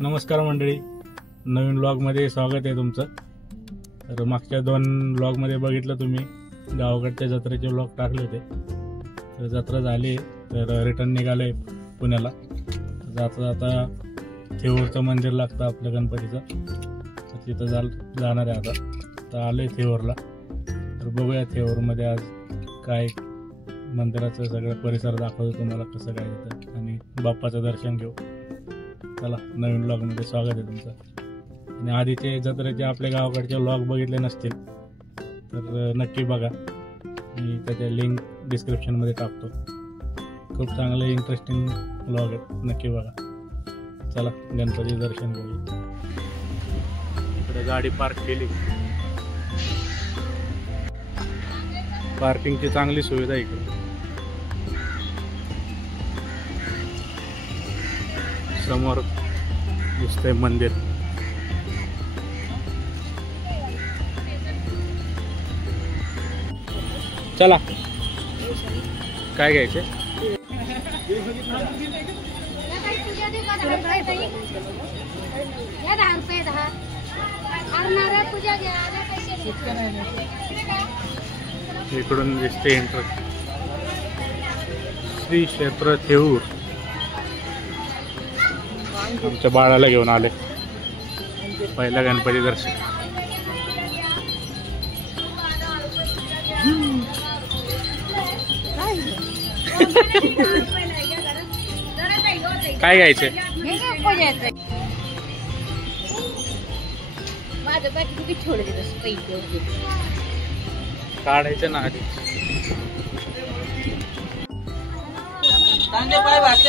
नमस्कार मंडळी, नवीन व्लॉगमध्ये स्वागत आहे तुमचं। तर मागच्या 2 व्लॉगमध्ये बघितलं तुम्ही गावाकडच्या जत्रेचे व्लॉग टाकले होते। तर जत्रा झाली तर रिटर्न निघाले पुण्याला। जाता जाता थेऊरचं मंदिर लागतं आपल्या गणपतीचं, तिथं जाणार आहे आता। तर आलोय थेऊरला, तर बघूया थेऊरमध्ये आज काय मंदिराचं सगळं परिसर दाखवतो तुम्हाला कसं काय येतं आणि बाप्पाचं दर्शन घेऊ। चला, नवीन व्लॉगमध्ये स्वागत आहे तुमचं। आणि आधीचे जत्रेचे आपल्या गावाकडचे व्लॉग बघितले नसतील तर नक्की बघा, मी त्याच्या लिंक डिस्क्रिप्शनमध्ये टाकतो। खूप चांगले इंटरेस्टिंग व्लॉग आहेत, नक्की बघा। चला, गणपती दर्शन घेऊ। इकडे गाडी पार्क केली, पार्किंगची चांगली सुविधा इकडे। समोर दिसतंय मंदिर। चला, काय घ्यायचे? इकडून दिसते एंट्रन्स, श्री क्षेत्र थेऊर। आमच्या बाळाला घेऊन आले पहिला गणपती दर्शन। काय घ्यायचे? काढायचं ना आधी।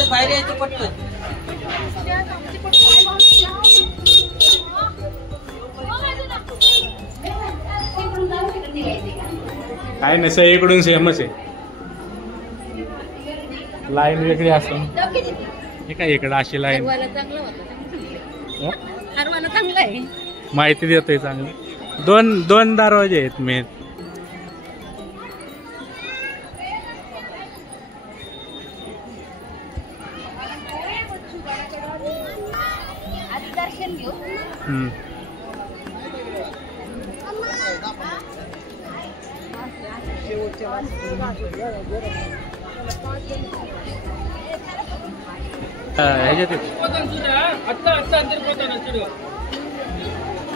बाहेर यायचं पटकन। काय नाही, सगळीकडून सेमच आहे, लाईन वेगळी असून हे काय इकडं अशी लाईन माहिती देतोय चांगली। दोन दरवाजे आहेत मेन।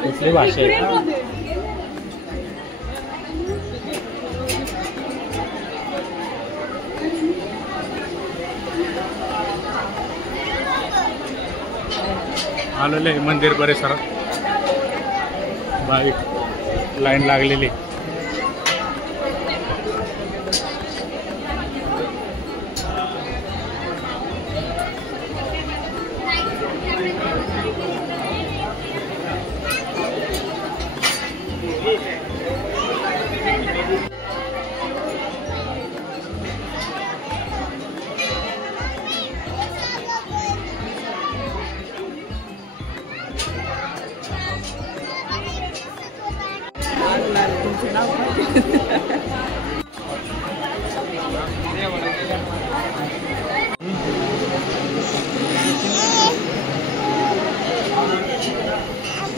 कुठली भाषा आहे? आलेलं आहे मंदिर परिसरात, बारीक लाईन लागलेली।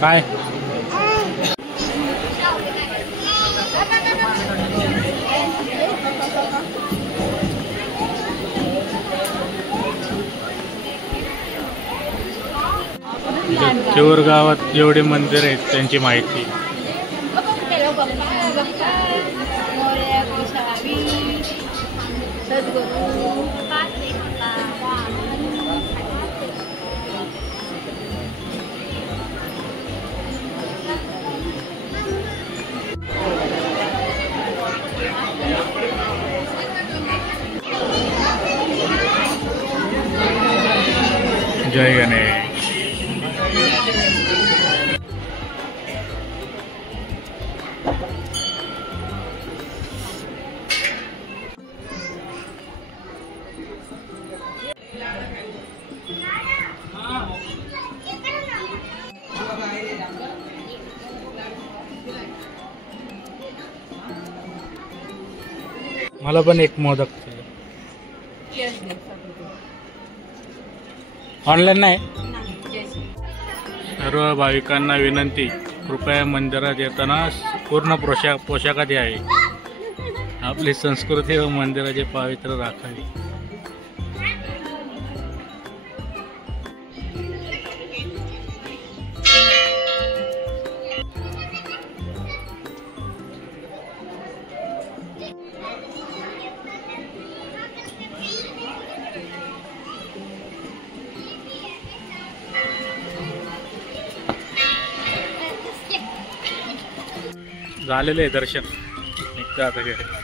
काय थेऊर गावात जेवढे मंदिर आहेत त्यांची माहिती। जय गणेश। मला पण एक मोदक ऑनलाइन नाही। सर्व भाविकांना विनंती, कृपया मंदिरात येताना पूर्ण पोशाखात यावे. आपली संस्कृती व मंदिराचे पावित्र्य राखावे. झालेलं आहे दर्शन. निघतं आता घरी.